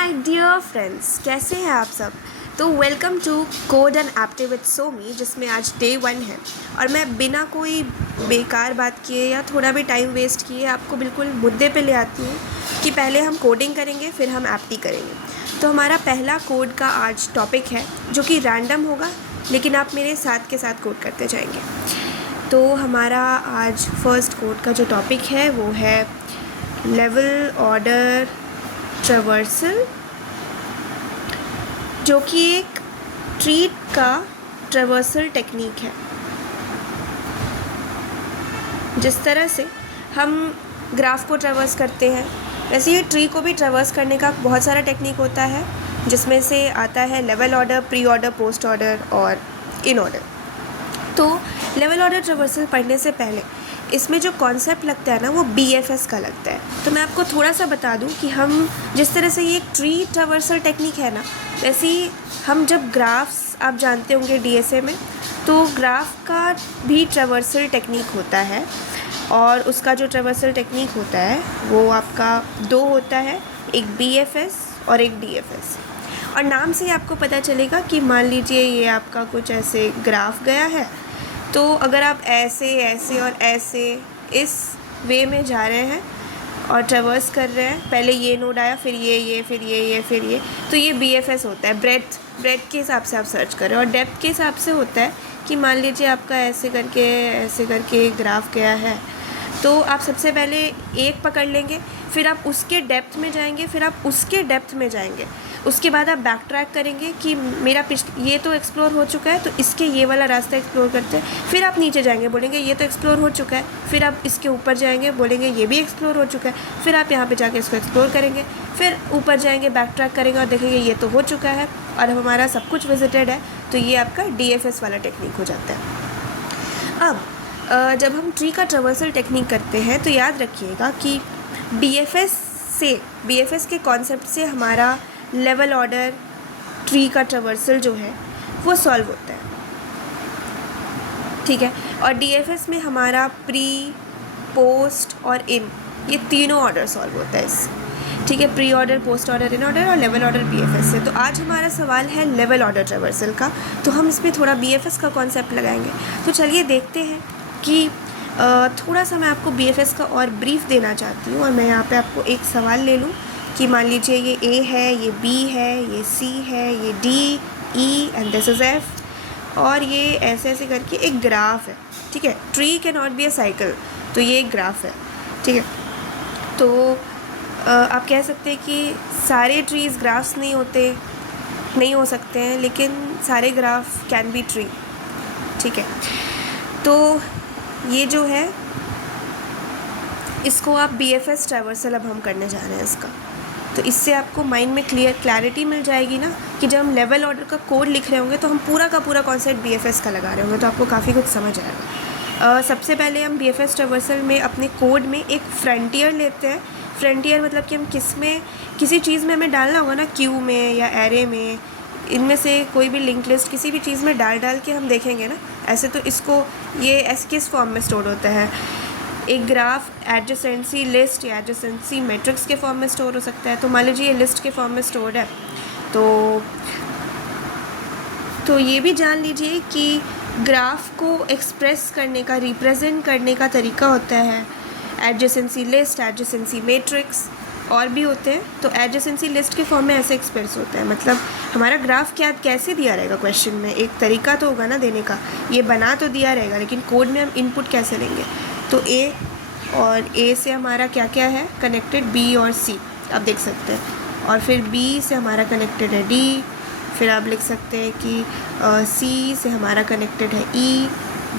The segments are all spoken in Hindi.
माय डियर फ्रेंड्स, कैसे हैं आप सब। तो वेलकम टू कोड एंड एप्टिव विद सोमी, जिसमें आज डे 1 है। और मैं बिना कोई बेकार बात किए या थोड़ा भी टाइम वेस्ट किए आपको बिल्कुल मुद्दे पे ले आती हूँ कि पहले हम कोडिंग करेंगे, फिर हम एप्टी करेंगे। तो हमारा पहला कोड का आज टॉपिक है जो कि रैंडम होगा, लेकिन आप मेरे साथ के साथ कोड करते जाएंगे। तो हमारा आज फर्स्ट कोड का जो टॉपिक है वो है लेवल ऑर्डर ट्रैवर्सल, जो कि एक ट्री का ट्रैवर्सल टेक्निक है। जिस तरह से हम ग्राफ को ट्रैवर्स करते हैं, वैसे ही ट्री को भी ट्रैवर्स करने का बहुत सारा टेक्निक होता है, जिसमें से आता है level order, pre order, post order और इन ऑर्डर। तो लेवल ऑर्डर ट्रैवर्सल पढ़ने से पहले इसमें जो कॉन्सेप्ट लगता है ना, वो BFS का लगता है। तो मैं आपको थोड़ा सा बता दूं कि हम जिस तरह से ये एक ट्री ट्रैवर्सल टेक्निक है ना, वैसे ही हम जब ग्राफ्स आप जानते होंगे DSA में, तो ग्राफ का भी ट्रैवर्सल टेक्निक होता है। और उसका जो ट्रैवर्सल टेक्निक होता है वो आपका दो होता है, एक BFS और एक DFS। और नाम से ही आपको पता चलेगा कि मान लीजिए ये आपका कुछ ऐसे ग्राफ गया है, तो अगर आप ऐसे ऐसे और ऐसे इस वे में जा रहे हैं और ट्रैवर्स कर रहे हैं, पहले ये नोड आया, फिर ये फिर ये फिर ये, तो ये BFS होता है। ब्रेथ के हिसाब से आप सर्च कर रहे हो। और डेप्थ के हिसाब से होता है कि मान लीजिए आपका ऐसे करके ग्राफ गया है, तो आप सबसे पहले एक पकड़ लेंगे, फिर आप उसके डेप्थ में जाएंगे, फिर आप उसके डेप्थ में जाएंगे। उसके बाद आप बैक ट्रैक करेंगे कि मेरा ये तो एक्सप्लोर हो चुका है, तो इसके ये वाला रास्ता एक्सप्लोर करते हैं। फिर आप नीचे जाएंगे, बोलेंगे ये तो एक्सप्लोर हो चुका है। फिर आप इसके ऊपर जाएंगे, बोलेंगे ये भी एक्सप्लोर हो चुका है। फिर आप यहाँ पे जाके इसको एक्सप्लोर करेंगे। फिर ऊपर जाएंगे, बैक ट्रैक करेंगे और देखेंगे ये तो हो चुका है और अब हमारा सब कुछ विजिटेड है। तो ये आपका DFS वाला टेक्निक हो जाता है। अब जब हम ट्री का ट्रैवर्सल टेक्निक करते हैं, तो याद रखिएगा कि BFS के कॉन्सेप्ट से हमारा लेवल ऑर्डर ट्री का ट्रैवर्सल जो है वो सॉल्व होता है, ठीक है। और DFS में हमारा प्री, पोस्ट और इन, ये तीनों ऑर्डर सॉल्व होता है इससे, ठीक है। Pre order, post order, in order और लेवल ऑर्डर BFS से। तो आज हमारा सवाल है लेवल ऑर्डर ट्रैवर्सल का, तो हम इसमें थोड़ा BFS का कॉन्सेप्ट लगाएंगे। तो चलिए देखते हैं कि थोड़ा सा मैं आपको BFS का और ब्रीफ देना चाहती हूँ। और मैं यहाँ पे आपको एक सवाल ले लूँ कि मान लीजिए ये A है, ये B है, ये C है, ये D, E and this is F, और ये ऐसे ऐसे करके एक ग्राफ है, ठीक है। Tree can not be a cycle, तो ये एक ग्राफ है, ठीक है। तो आप कह सकते हैं कि सारे ट्रीज़ ग्राफ्स नहीं हो सकते हैं, लेकिन सारे ग्राफ कैन बी ट्री, ठीक है। तो ये जो है, इसको आप BFS ट्रैवर्सल अब हम करने जा रहे हैं इसका। तो इससे आपको माइंड में क्लैरिटी मिल जाएगी ना, कि जब हम लेवल ऑर्डर का कोड लिख रहे होंगे तो हम पूरा का पूरा कॉन्सेप्ट BFS का लगा रहे होंगे, तो आपको काफ़ी कुछ समझ आएगा। सबसे पहले हम BFS ट्रैवर्सल में अपने कोड में एक फ्रंटियर लेते हैं। फ्रंटियर मतलब कि हम किसी चीज़ में हमें डालना होगा ना, क्यू में या एरे में, इनमें से कोई भी लिंक लिस्ट किसी भी चीज़ में डाल के हम देखेंगे ना। ऐसे तो इसको ये ऐसे किस फॉर्म में स्टोर होता है, एक ग्राफ एडजेसेंसी लिस्ट या एडजेसेंसी मैट्रिक्स के फॉर्म में स्टोर हो सकता है। तो मान लीजिए ये लिस्ट के फॉर्म में स्टोर्ड है, तो ये भी जान लीजिए कि ग्राफ को एक्सप्रेस करने का, रिप्रेजेंट करने का तरीका होता है एडजेसेंसी लिस्ट, एडजेसेंसी मैट्रिक्स और भी होते हैं। तो एडजेसेंसी लिस्ट के फॉर्म में ऐसे एक्सप्रेस होता है, मतलब हमारा ग्राफ कैसे दिया रहेगा, क्वेश्चन में एक तरीका तो होगा ना देने का। ये बना तो दिया रहेगा, लेकिन कोड में हम इनपुट कैसे लेंगे। तो A से हमारा क्या क्या है कनेक्टेड, B और C आप देख सकते हैं। और फिर B से हमारा कनेक्टेड है D, फिर आप लिख सकते हैं कि C से हमारा कनेक्टेड है E,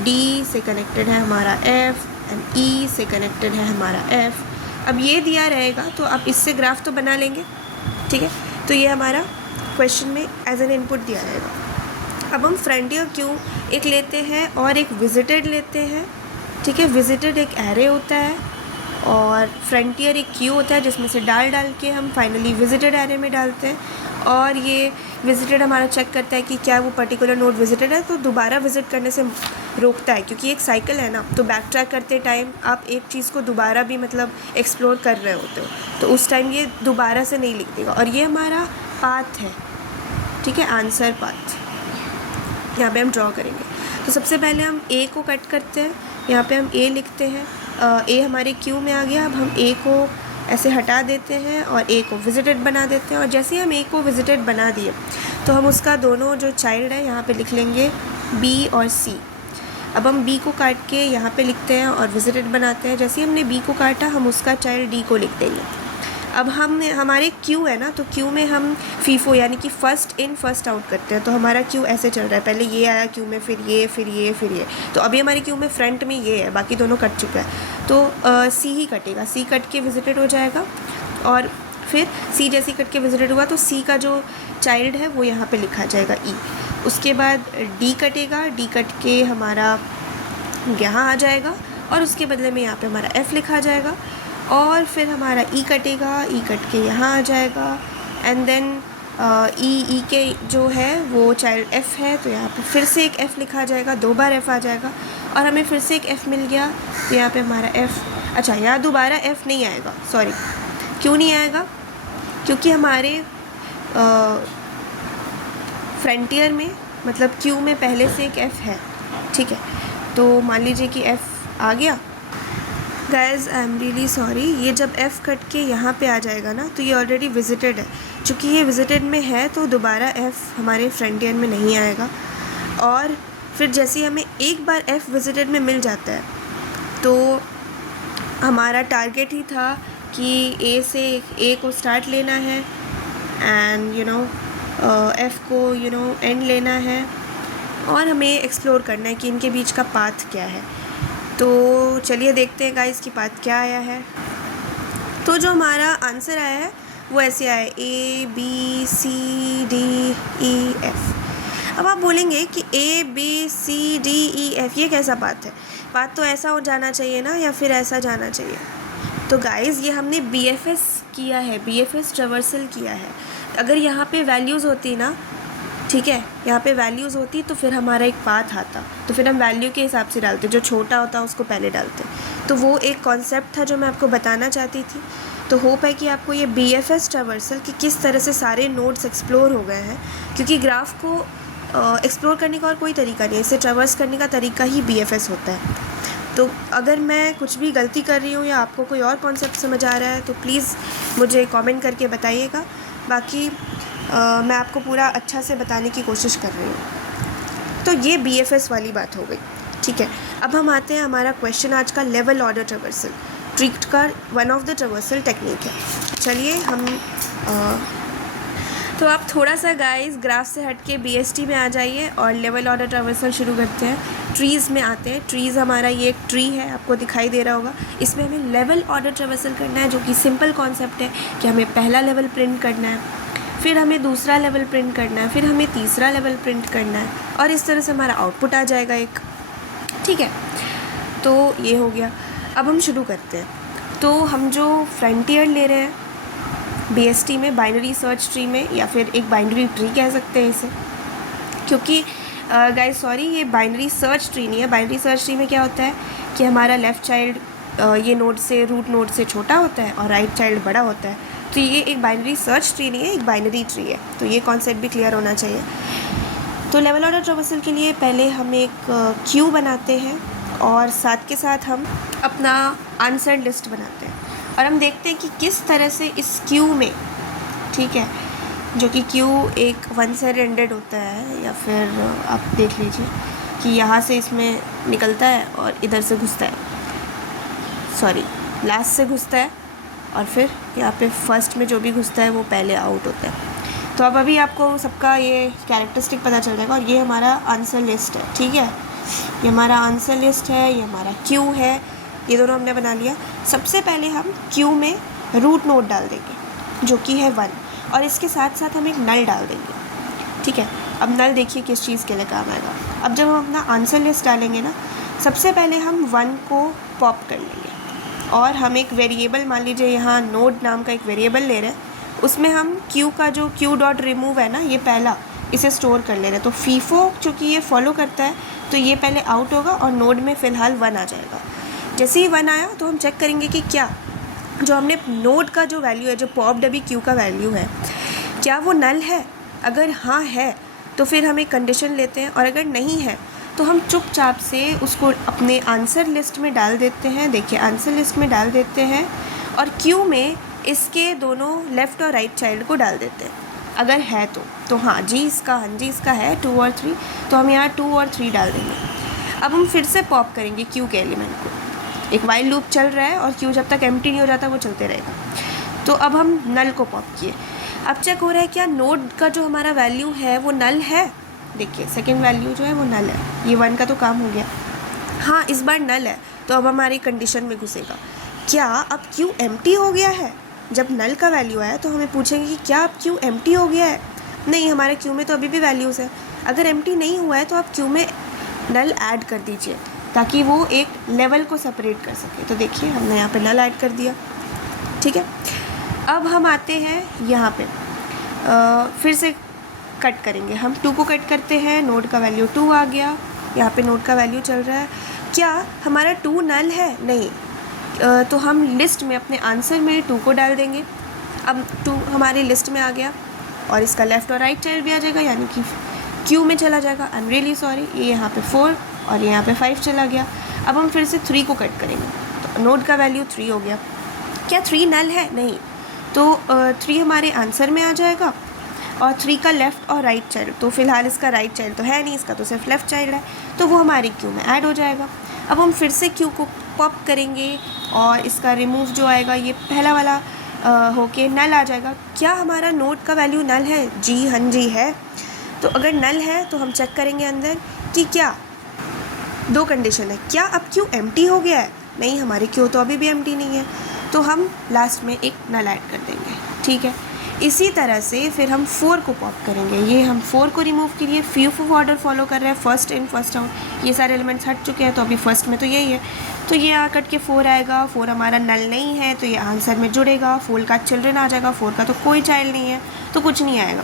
D से कनेक्टेड है हमारा F एंड E से कनेक्टेड है हमारा F। अब ये दिया रहेगा तो आप इससे ग्राफ तो बना लेंगे, ठीक है। तो ये हमारा क्वेश्चन में एज एन इनपुट दिया रहेगा। अब हम फ्रंटियर क्यू एक लेते हैं और एक विजिटेड लेते हैं, ठीक है। विजिटेड एक एरे होता है और फ्रंटियर एक क्यू होता है, जिसमें से डाल के हम फाइनली विजिटेड एरे में डालते हैं। और ये विजिटेड हमारा चेक करता है कि क्या वो पर्टिकुलर नोड विजिटेड है, तो दोबारा विजिट करने से रोकता है, क्योंकि एक साइकिल है ना, तो बैक ट्रैक करते टाइम आप एक चीज़ को दोबारा भी मतलब एक्सप्लोर कर रहे होते हो, तो उस टाइम ये दोबारा से नहीं लिख देगा। और ये हमारा पाथ है, ठीक है, आंसर पाथ यहाँ पे हम ड्रॉ करेंगे। तो सबसे पहले हम ए को कट करते हैं, यहाँ पे हम ए लिखते हैं, ए हमारे क्यू में आ गया। अब हम ए को ऐसे हटा देते हैं और ए को विजिटेड बना देते हैं। और जैसे ही हम ए को विजिटेड बना दिए तो हम उसका दोनों जो चाइल्ड है यहाँ पे लिख लेंगे बी और सी। अब हम बी को काट के यहाँ पे लिखते हैं और विजिटेड बनाते हैं। जैसे ही हमने बी को काटा हम उसका चाइल्ड डी को लिख देंगे। अब हम हमारे क्यू है ना, तो क्यू में हम फीफो यानी कि फ़र्स्ट इन फर्स्ट आउट करते हैं। तो हमारा क्यू ऐसे चल रहा है, पहले ये आया क्यू में, फिर ये, फिर ये, फिर ये। तो अभी हमारे क्यू में फ्रंट में ये है, बाकी दोनों कट चुका है। तो सी ही कटेगा, सी कट के विजिटेड हो जाएगा। और फिर सी जैसे कट के विजिटेड हुआ तो सी का जो चाइल्ड है वो यहाँ पे लिखा जाएगा ई। उसके बाद डी कटेगा, डी कट के हमारा यहाँ आ जाएगा और उसके बदले में यहाँ पे हमारा एफ़ लिखा जाएगा। और फिर हमारा ई कटेगा, ई कट के यहाँ आ जाएगा। एंड देन ई के जो है वो चाइल्ड एफ़ है, तो यहाँ पे फिर से एक एफ़ लिखा जाएगा, 2 बार एफ़ आ जाएगा और हमें फिर से एक एफ़ मिल गया। तो यहाँ पे हमारा एफ़, अच्छा यहाँ दोबारा एफ़ नहीं आएगा, सॉरी। क्यों नहीं आएगा? क्योंकि हमारे फ्रंटियर में मतलब क्यू में पहले से एक एफ़ है, ठीक है। तो मान लीजिए कि एफ़ आ गया। Guys I am really sorry, ये जब एफ़ कट के यहाँ पे आ जाएगा ना तो ये ऑलरेडी विजिटेड है। चूँकि ये विजिटेड में है तो दोबारा एफ़ हमारे फ्रंटियर में नहीं आएगा। और फिर जैसे ही हमें एक बार एफ़ विजिटेड में मिल जाता है तो हमारा टारगेट ही था कि ए से ए को स्टार्ट लेना है एंड एफ़ को एंड लेना है। और हमें एक्सप्लोर करना है कि इनके बीच का पाथ क्या है। तो चलिए देखते हैं गाइस कि पाथ क्या आया है। तो जो हमारा आंसर आया है वो ऐसे आया, A B C D E F. अब आप बोलेंगे कि A B C D E F ये कैसा पाथ है? पाथ तो ऐसा हो जाना चाहिए ना, या फिर ऐसा जाना चाहिए। तो गाइस ये हमने BFS किया है, BFS ट्रैवर्सल किया है। अगर यहाँ पे वैल्यूज़ होती ना, ठीक है, यहाँ पे वैल्यूज़ होती तो फिर हमारा एक पाथ आता, तो फिर हम वैल्यू के हिसाब से डालते, जो छोटा होता उसको पहले डालते। तो वो एक कॉन्सेप्ट था जो मैं आपको बताना चाहती थी। तो होप है कि आपको ये BFS ट्रैवर्सल कि किस तरह से सारे नोड्स एक्सप्लोर हो गए हैं, क्योंकि ग्राफ को एक्सप्लोर करने का और कोई तरीका नहीं है, इसे ट्रैवर्स करने का तरीका ही BFS होता है। तो अगर मैं कुछ भी गलती कर रही हूँ या आपको कोई और कॉन्सेप्ट समझ आ रहा है तो प्लीज़ मुझे कमेंट करके बताइएगा। बाकी मैं आपको पूरा अच्छा से बताने की कोशिश कर रही हूँ। तो ये BFS वाली बात हो गई, ठीक है। अब हम आते हैं, हमारा क्वेश्चन आज का लेवल ऑर्डर ट्रैवर्सल ट्रिक्ट का one of the traversal technique है। चलिए हम तो आप थोड़ा सा गाइस ग्राफ से हट के BST में आ जाइए और लेवल ऑर्डर ट्रैवर्सल शुरू करते हैं। ट्रीज़ में आते हैं। ट्रीज़ हमारा ये एक ट्री है, आपको दिखाई दे रहा होगा। इसमें हमें लेवल ऑर्डर ट्रैवर्सल करना है, जो कि सिंपल कॉन्सेप्ट है कि हमें पहला लेवल प्रिंट करना है, फिर हमें दूसरा लेवल प्रिंट करना है, फिर हमें तीसरा लेवल प्रिंट करना है, और इस तरह से हमारा आउटपुट आ जाएगा एक, ठीक है। तो ये हो गया। अब हम शुरू करते हैं। तो हम जो फ्रंटियर ले रहे हैं BST में, बाइनरी सर्च ट्री में, या फिर एक बाइनरी ट्री कह सकते हैं इसे, क्योंकि गाइस सॉरी ये बाइनरी सर्च ट्री नहीं है। बाइनरी सर्च ट्री में क्या होता है कि हमारा लेफ़्ट चाइल्ड ये नोड से, रूट नोड से छोटा होता है और राइट चाइल्ड बड़ा होता है। तो ये एक बाइनरी सर्च ट्री नहीं है, एक बाइनरी ट्री है। तो ये कॉन्सेप्ट भी क्लियर होना चाहिए। तो लेवल ऑर्डर ट्रैवर्सल के लिए पहले हम एक क्यू बनाते हैं और साथ के साथ हम अपना आंसर लिस्ट बनाते हैं, और हम देखते हैं कि किस तरह से इस क्यू में, ठीक है, जो कि क्यू एक 1 से एंडेड होता है, या फिर आप देख लीजिए कि यहाँ से इसमें निकलता है और इधर से घुसता है, सॉरी लास्ट से घुसता है, और फिर यहाँ पे फर्स्ट में जो भी घुसता है वो पहले आउट होता है। तो अब अभी आपको सबका ये कैरेक्टरिस्टिक पता चल जाएगा। और ये हमारा आंसर लिस्ट है, ठीक है, ये हमारा आंसर लिस्ट है, ये हमारा क्यू है, ये दोनों हमने बना लिया। सबसे पहले हम क्यू में रूट नोड डाल देंगे जो कि है 1, और इसके साथ साथ हम एक नल डाल देंगे, ठीक है। अब नल देखिए किस चीज़ के लिए काम आएगा। अब जब हम अपना आंसर लिस्ट डालेंगे ना, सबसे पहले हम 1 को पॉप कर लेंगे और हम एक वेरिएबल, मान लीजिए यहाँ नोड नाम का एक वेरिएबल ले रहे हैं, उसमें हम क्यू का जो क्यू डॉट रिमूव है ना, ये पहला, इसे स्टोर कर ले रहे हैं। तो फीफो चूँकि ये फॉलो करता है तो ये पहले आउट होगा और नोड में फ़िलहाल 1 आ जाएगा। जैसे ही 1 आया तो हम चेक करेंगे कि क्या जो हमने नोड का जो वैल्यू है, जो पॉप्ड अभी क्यू का वैल्यू है, क्या वो नल है। अगर हाँ है तो फिर हम एक कंडीशन लेते हैं, और अगर नहीं है तो हम चुपचाप से उसको अपने आंसर लिस्ट में डाल देते हैं। देखिए आंसर लिस्ट में डाल देते हैं और क्यू में इसके दोनों लेफ़्ट और राइट चाइल्ड को डाल देते हैं। अगर है तो हाँ जी इसका है 2 और 3, तो हम यहाँ 2 और 3 डाल देंगे। अब हम फिर से पॉप करेंगे क्यू के एलिमेंट को। एक वाइल लूप चल रहा है और क्यू जब तक एम्प्टी नहीं हो जाता वो चलते रहेगा। तो अब हम नल को पॉप किए। अब चेक हो रहा है क्या नोड का जो हमारा वैल्यू है वो नल है। देखिए सेकेंड वैल्यू जो है वो नल है। ये 1 का तो काम हो गया, हाँ इस बार नल है। तो अब हमारी कंडीशन में घुसेगा, क्या अब क्यू एम्प्टी हो गया है। जब नल का वैल्यू आया तो हमें पूछेंगे कि क्या अब क्यू एम्प्टी हो गया है। नहीं, हमारे क्यू में तो अभी भी वैल्यूज़ है। अगर एम्प्टी नहीं हुआ है तो आप क्यू में नल ऐड कर दीजिए ताकि वो एक लेवल को सेपरेट कर सके। तो देखिए हमने यहाँ पे नल ऐड कर दिया, ठीक है। अब हम आते हैं यहाँ पे फिर से कट करेंगे। हम 2 को कट करते हैं, नोड का वैल्यू 2 आ गया। यहाँ पे नोड का वैल्यू चल रहा है। क्या हमारा 2 नल है? नहीं। तो हम लिस्ट में अपने आंसर में 2 को डाल देंगे। अब 2 हमारी लिस्ट में आ गया और इसका लेफ़्ट और राइट चाइल्ड भी आ जाएगा, यानी कि क्यू में चला जाएगा। आई एम रियली सॉरी, ये यहाँ पे 4 और यहाँ पे 5 चला गया। अब हम फिर से 3 को कट करेंगे, तो नोड का वैल्यू 3 हो गया। क्या 3 नल है? नहीं। तो 3 हमारे आंसर में आ जाएगा और 3 का लेफ़्ट और राइट चाइल्ड, तो फ़िलहाल इसका राइट चाइल्ड तो है नहीं, इसका तो सिर्फ लेफ़्ट चाइल्ड है, तो वो हमारी क्यू में ऐड हो जाएगा। अब हम फिर से क्यू को पॉप करेंगे और इसका रिमूव जो आएगा ये पहला वाला होके नल आ जाएगा। क्या हमारा नोड का वैल्यू नल है? जी हाँ जी है। तो अगर नल है तो हम चेक करेंगे अंदर कि क्या 2 कंडीशन है, क्या अब क्यू एम्प्टी हो गया है? नहीं, हमारी क्यू तो अभी भी एम्प्टी नहीं है, तो हम लास्ट में एक नल ऐड कर देंगे, ठीक है। इसी तरह से फिर हम 4 को पॉप करेंगे। ये हम 4 को रिमूव के लिए फीफो ऑर्डर फॉलो कर रहे हैं, फर्स्ट इन फर्स्ट आउट। ये सारे एलिमेंट्स हट चुके हैं तो अभी फर्स्ट में तो यही है, तो ये आ कट के 4 आएगा। 4 हमारा नल नहीं है तो ये आंसर में जुड़ेगा। 4 का चिल्ड्रन आ जाएगा, 4 का तो कोई चाइल्ड नहीं है तो कुछ नहीं आएगा।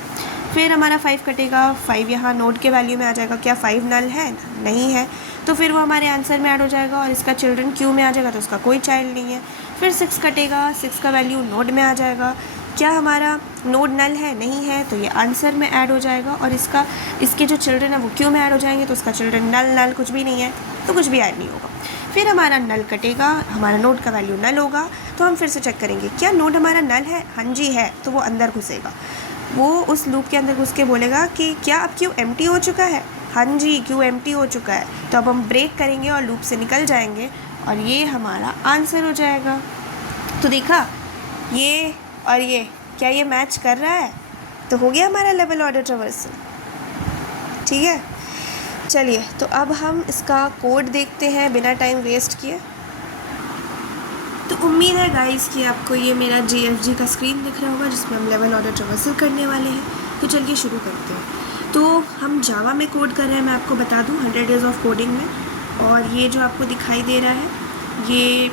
फिर हमारा 5 कटेगा, 5 यहाँ नोड के वैल्यू में आ जाएगा। क्या 5 नल है? नहीं है, तो फिर वो हमारे आंसर में ऐड हो जाएगा और इसका चिल्ड्रन क्यू में आ जाएगा तो उसका कोई चाइल्ड नहीं है। फिर 6 कटेगा, 6 का वैल्यू नोड में आ जाएगा। क्या हमारा नोड नल है? नहीं है, तो ये आंसर में ऐड हो जाएगा और इसके जो चिल्ड्रन है वो क्यू में ऐड हो जाएंगे, तो उसका चिल्ड्रन नल कुछ भी नहीं है तो कुछ भी ऐड नहीं होगा। फिर हमारा नल कटेगा, हमारा नोड का वैल्यू नल होगा, तो हम फिर से चेक करेंगे क्या नोड हमारा नल है। हाँ जी है, तो वो अंदर घुसेगा। वो उस लूप के अंदर घुस के बोलेगा कि क्या अब क्यू एम्प्टी हो चुका है। हाँ जी, क्यू एम्प्टी हो चुका है। तो अब हम ब्रेक करेंगे और लूप से निकल जाएंगे और ये हमारा आंसर हो जाएगा। तो देखा, ये और ये क्या ये मैच कर रहा है? तो हो गया हमारा लेवल ऑर्डर ट्रैवर्सल, ठीक है। चलिए, तो अब हम इसका कोड देखते हैं बिना टाइम वेस्ट किए। तो उम्मीद है गाइस कि आपको ये मेरा JFG का स्क्रीन दिख रहा होगा जिसमें हम लेवल ऑर्डर ट्रैवर्सल करने वाले हैं। तो चलिए शुरू करते हैं। तो हम जावा में कोड कर रहे हैं, मैं आपको बता दूं 100 डेज़ ऑफ कोडिंग में। और ये जो आपको दिखाई दे रहा है ये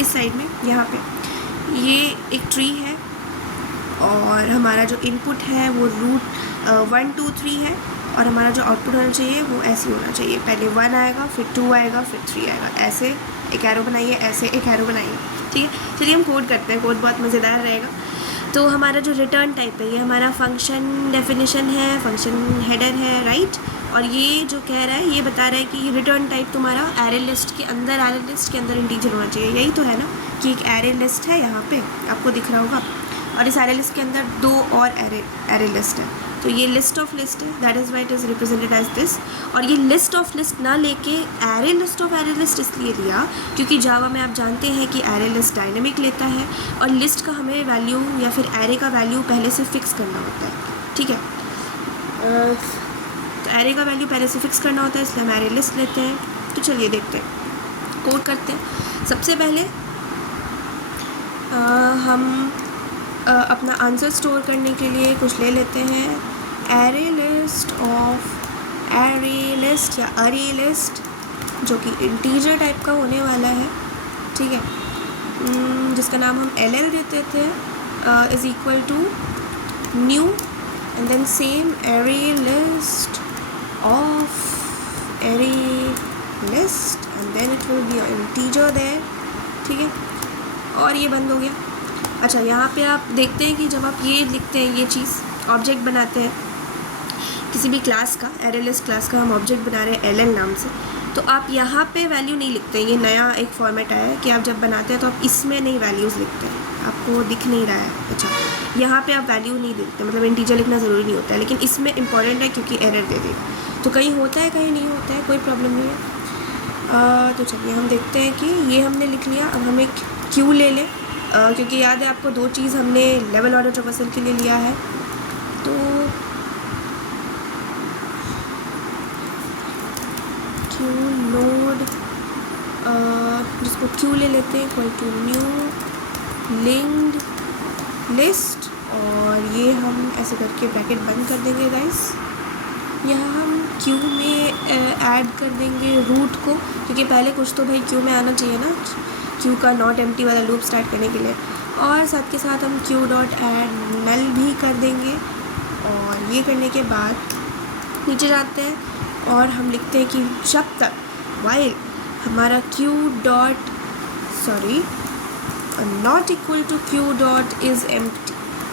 इस साइड में यहाँ पे ये एक ट्री है और हमारा जो इनपुट है वो रूट 1 2 3 है और हमारा जो आउटपुट होना चाहिए वो ऐसे होना चाहिए। पहले 1 आएगा, फिर 2 आएगा, फिर 3 आएगा। ऐसे एक एरो बनाइए, ऐसे एक एरो बनाइए, ठीक है। चलिए हम कोड करते हैं, कोड बहुत मज़ेदार रहेगा। तो हमारा जो रिटर्न टाइप है ये हमारा फंक्शन डेफिनेशन है, फंक्शन हेडर है, राइट। और ये जो कह रहा है ये बता रहा है कि रिटर्न टाइप तुम्हारा एरे लिस्ट के अंदर इंटीजर होना चाहिए। यही तो है ना कि एक एरे लिस्ट है, यहाँ पे आपको दिख रहा होगा, और इस एरे लिस्ट के अंदर 2 और एरे लिस्ट है। तो ये लिस्ट ऑफ लिस्ट है, that is why it is represented as this. और ये लिस्ट ऑफ लिस्ट ना लेके array list of array list इसलिए लिया क्योंकि जावा में आप जानते हैं कि एरे लिस्ट डायनेमिक लेता है और लिस्ट का हमें वैल्यू या फिर एरे का वैल्यू पहले से फिक्स करना होता है, ठीक है। तो एरे का वैल्यू पहले से फिक्स करना होता है, इसलिए हम एरे लिस्ट लेते हैं। तो चलिए देखते हैं, कोड करते हैं। सबसे पहले हम अपना आंसर स्टोर करने के लिए कुछ ले लेते हैं, एरे लिस्ट या अरे लिस्ट, जो कि इंटीजर टाइप का होने वाला है, ठीक है, जिसका नाम हम LL देते थे, is equal to new and then same array list of array list and then it will be an integer there, ठीक है। और ये बंद हो गया। अच्छा, यहाँ पे आप देखते हैं कि जब आप ये लिखते हैं, ये चीज़ ऑब्जेक्ट बनाते हैं किसी भी क्लास का, एरे लिस्ट क्लास का हम ऑब्जेक्ट बना रहे हैं LL नाम से, तो आप यहाँ पे वैल्यू नहीं लिखते हैं। ये नया एक फॉर्मेट आया है कि आप जब बनाते हैं तो आप इसमें नहीं वैल्यूज़ लिखते हैं, आपको दिख नहीं रहा है। अच्छा, यहाँ पे आप वैल्यू नहीं देते, मतलब इंटीजर लिखना ज़रूरी नहीं होता है, लेकिन इसमें इंपॉर्टेंट है क्योंकि एरर दे देगा। तो कहीं होता है कहीं नहीं होता है, कोई प्रॉब्लम नहीं है। तो चलिए हम देखते हैं कि ये हमने लिख लिया। अब हम एक क्यू ले लें, क्योंकि याद है आपको दो चीज़ हमने लेवल ऑर्डर ट्रावर्सल के लिए लिया है। तो क्यू नोड, जिसको क्यू ले लेते हैं, equal to new linked list, और ये हम ऐसे करके ब्रैकेट बंद कर देंगे गाइस। यहाँ हम क्यू में ऐड कर देंगे रूट को, क्योंकि पहले कुछ तो भाई क्यू में आना चाहिए ना, क्यू का नॉट एम्प्टी वाला लूप स्टार्ट करने के लिए। और साथ के साथ हम क्यू डॉट ऐड नल भी कर देंगे। और ये करने के बाद नीचे जाते हैं और हम लिखते हैं कि जब तक वाइल हमारा Q dot not equal to Q dot is empty,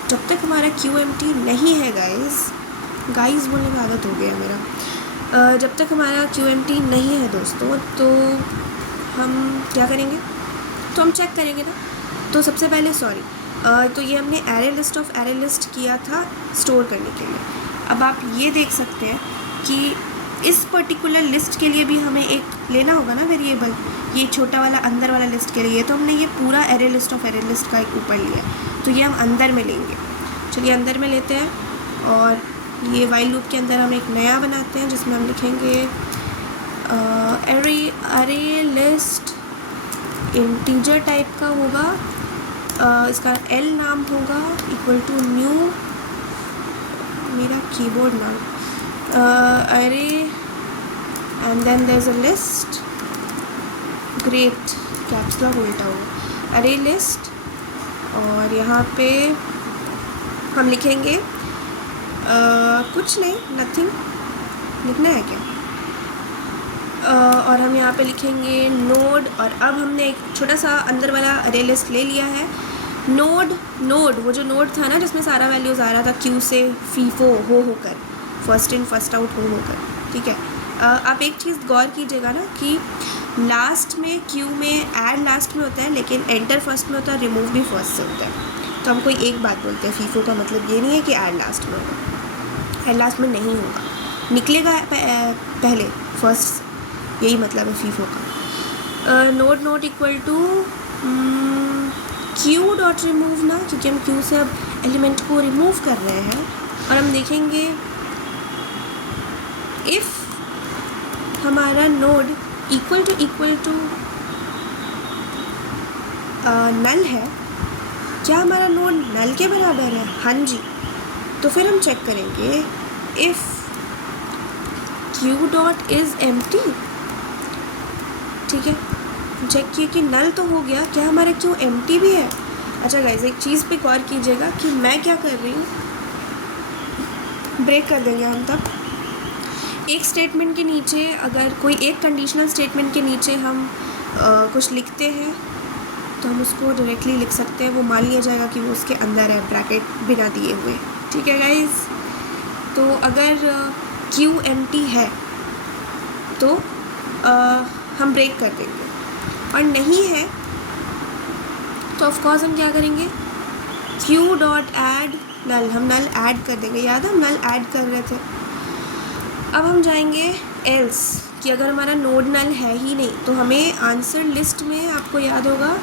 जब तक हमारा क्यू एम्प्टी नहीं है गाइस बोलने का आदत हो गया मेरा, जब तक हमारा क्यू एम्प्टी नहीं है दोस्तों, तो हम क्या करेंगे, तो हम चेक करेंगे ना। तो सबसे पहले तो ये हमने array list of array list किया था स्टोर करने के लिए। अब आप ये देख सकते हैं कि इस पर्टिकुलर लिस्ट के लिए भी हमें एक लेना होगा ना वेरिएबल, ये छोटा वाला अंदर वाला लिस्ट के लिए। तो हमने ये पूरा array list of array list का एक ऊपर लिया, तो ये हम अंदर में लेंगे। चलिए अंदर में लेते हैं, और ये वाइल लूप के अंदर हम एक नया बनाते हैं जिसमें हम लिखेंगे एरे लिस्ट इंटीजर टाइप का होगा, इसका L नाम होगा इक्वल टू न्यू, मेरा कीबोर्ड नाम, अरे and then there is a list, great, caps lock उल्टा होगा, अरे लिस्ट। और यहाँ पे हम लिखेंगे कुछ नहीं, नथिंग लिखना है क्या, और हम यहाँ पे लिखेंगे नोड। और अब हमने एक छोटा सा अंदर वाला अरे लिस्ट ले लिया है। नोड वो जो नोड था ना जिसमें सारा वैल्यूज़ आ रहा था क्यू से फीफो होकर, फर्स्ट इन फर्स्ट आउट होकर, ठीक है। आप एक चीज़ गौर कीजिएगा ना कि लास्ट में क्यू में ऐड लास्ट में होता है, लेकिन एंटर फर्स्ट में होता है, रिमूव भी फर्स्ट से होता है। तो हम कोई एक बात बोलते हैं, फीफो का मतलब ये नहीं है कि ऐड लास्ट में होगा, ऐड लास्ट में नहीं होगा, निकलेगा पहले फर्स्ट, यही मतलब है फीफो का। Node not equal to Q dot remove ना, क्योंकि हम क्यू से अब एलिमेंट को रिमूव कर रहे हैं। और हम देखेंगे इफ़ हमारा नोड इक्वल टू नल है, क्या हमारा नोड नल के बराबर है? हाँ जी। तो फिर हम चेक करेंगे if Q dot is empty, ठीक है, चेक किए कि नल तो हो गया, क्या हमारा क्यू एम्प्टी भी है? अच्छा गाइस, एक चीज़ पे गौर कीजिएगा कि मैं क्या कर रही हूँ, ब्रेक कर देंगे हम तब। एक स्टेटमेंट के नीचे, अगर कोई एक कंडीशनल स्टेटमेंट के नीचे हम कुछ लिखते हैं तो हम उसको डायरेक्टली लिख सकते हैं, वो मान लिया जाएगा कि वो उसके अंदर है, ब्रैकेट बिना दिए हुए, ठीक है गाइस। तो अगर क्यू एम्प्टी है तो हम ब्रेक कर देंगे, और नहीं है तो ऑफकोर्स हम क्या करेंगे, क्यू डॉट ऐड नल, हम नल ऐड कर देंगे। याद है हम नल ऐड कर रहे थे। अब हम जाएंगे एल्स, कि अगर हमारा नोड नल है ही नहीं तो हमें आंसर लिस्ट में, आपको याद होगा,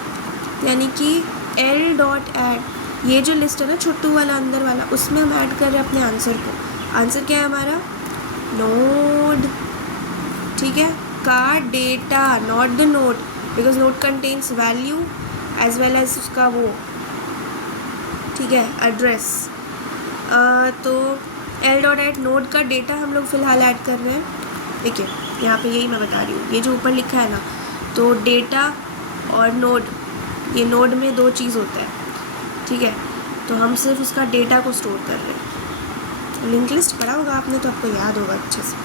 यानी कि एल डॉट ऐड, ये जो लिस्ट है ना छोटू वाला अंदर वाला, उसमें हम ऐड कर रहे हैं अपने आंसर को। आंसर क्या है हमारा? नोड, ठीक है, का data, not the node, because node contains value as well as उसका वो, ठीक है, एड्रेस। तो एल डॉट ऐड नोड का डेटा हम लोग फ़िलहाल ऐड कर रहे हैं। देखिए यहाँ पे यही मैं बता रही हूँ, ये जो ऊपर लिखा है ना, तो डेटा और नोड, ये नोड में दो चीज़ होता है, ठीक है, तो हम सिर्फ उसका डेटा को स्टोर कर रहे हैं, लिंक लिस्ट पढ़ा होगा आपने तो आपको याद होगा अच्छे से।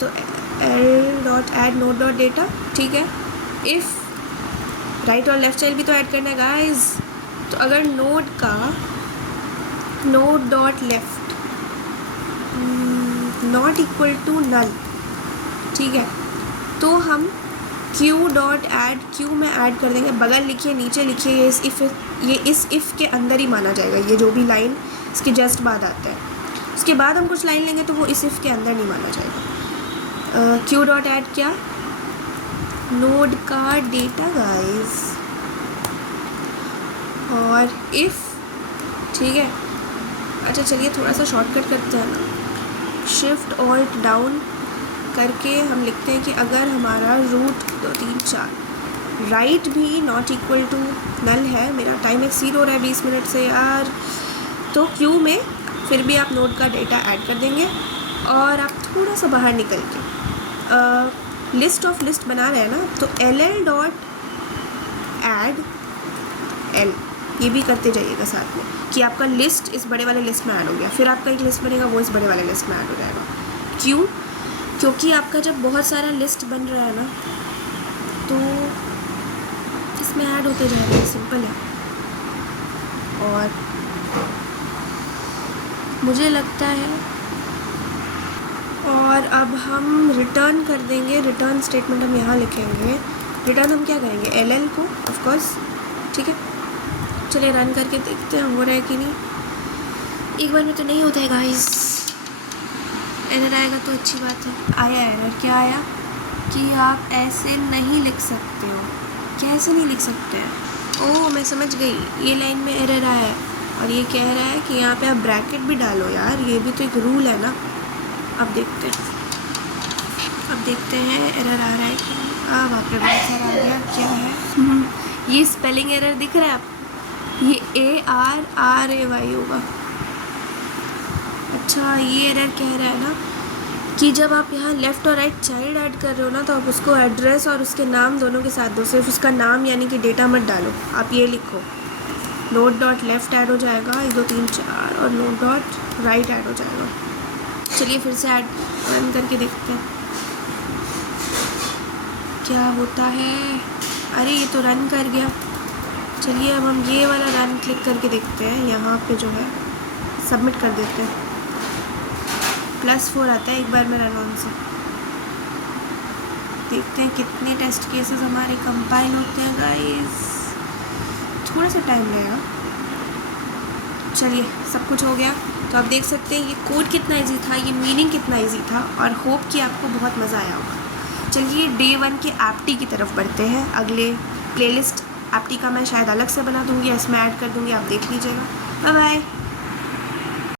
तो l.add node.data, ठीक है। इफ़ राइट और लेफ़्ट चाइल्ड भी तो ऐड करना है गाइस। तो अगर नोड का node.left not equal to null, ठीक है, तो हम q.add, q में ऐड कर देंगे। बगल लिखिए, नीचे लिखिए, ये इस इफ़ के अंदर ही माना जाएगा। ये जो भी लाइन इसके जस्ट बाद आता है, उसके बाद हम कुछ लाइन लेंगे तो वो इस इफ़ के अंदर नहीं माना जाएगा। q.add क्या, नोड का डेटा गाइस, और इफ़, ठीक है। अच्छा चलिए थोड़ा सा शॉर्टकट करते हैं ना, शिफ्ट ऑल्ट डाउन करके हम लिखते हैं कि अगर हमारा रूट 2 3 4 राइट भी नॉट इक्वल टू नल है, मेरा टाइम एक्सीड हो रहा है 20 मिनट से यार, तो क्यू में फिर भी आप नोड का डेटा ऐड कर देंगे। और आप थोड़ा सा बाहर निकल के लिस्ट ऑफ लिस्ट बना रहे हैं ना, तो ll.add l ये भी करते जाइएगा साथ में कि आपका लिस्ट इस बड़े वाले लिस्ट में ऐड हो गया। फिर आपका एक लिस्ट बनेगा, वो इस बड़े वाले लिस्ट में ऐड हो जाएगा। क्यों? क्योंकि आपका जब बहुत सारा लिस्ट बन रहा है ना, तो इसमें ऐड होते जाएगा, सिंपल है। और मुझे लगता है, और अब हम रिटर्न कर देंगे। रिटर्न स्टेटमेंट हम यहाँ लिखेंगे। रिटर्न हम क्या करेंगे, ll को ऑफ कोर्स, ठीक है। चलिए रन करके देखते हैं हो रहा है कि नहीं। एक बार में तो नहीं होता है गाइस, एरर आएगा तो अच्छी बात है। आया एरर, क्या आया कि आप ऐसे नहीं लिख सकते हो। कैसे नहीं लिख सकते हैं? ओह मैं समझ गई, ये लाइन में एरर आया है और ये कह रहा है कि यहाँ पे आप ब्रैकेट भी डालो यार, ये भी तो एक रूल है ना। अब देखते हैं एरर आ रहा है कि बाप रे बहुत सारा आ गया। क्या है ये स्पेलिंग एरर दिख रहा है आप, ये ARRAY होगा। अच्छा ये एरर कह रहा है ना कि जब आप यहाँ लेफ़्ट और राइट चाइल्ड ऐड कर रहे हो ना, तो आप उसको एड्रेस और उसके नाम दोनों के साथ दो। सिर्फ उसका नाम यानी कि डेटा मत डालो। आप ये लिखो, node.left ऐड हो जाएगा 1 2 3 4 और node.right ऐड हो जाएगा। चलिए फिर से ऐड रन करके देखते हैं क्या होता है। अरे ये तो रन कर गया। चलिए अब हम ये वाला रन क्लिक करके देखते हैं। यहाँ पे जो है सबमिट कर देते हैं। +4 आता है एक बार में रन ऑन से। देखते हैं कितने टेस्ट केसेस हमारे कंपाइल होते हैं गाइस। थोड़ा सा टाइम लगेगा। चलिए सब कुछ हो गया। तो आप देख सकते हैं ये कोड कितना इजी था, ये मीनिंग कितना इजी था, और होप कि आपको बहुत मज़ा आया होगा। चलिए डे 1 के एप्टी की तरफ बढ़ते हैं। अगले प्लेलिस्ट एप्टी का मैं शायद अलग से बना दूँगी, इसमें ऐड कर दूँगी, आप देख लीजिएगा। Bye bye.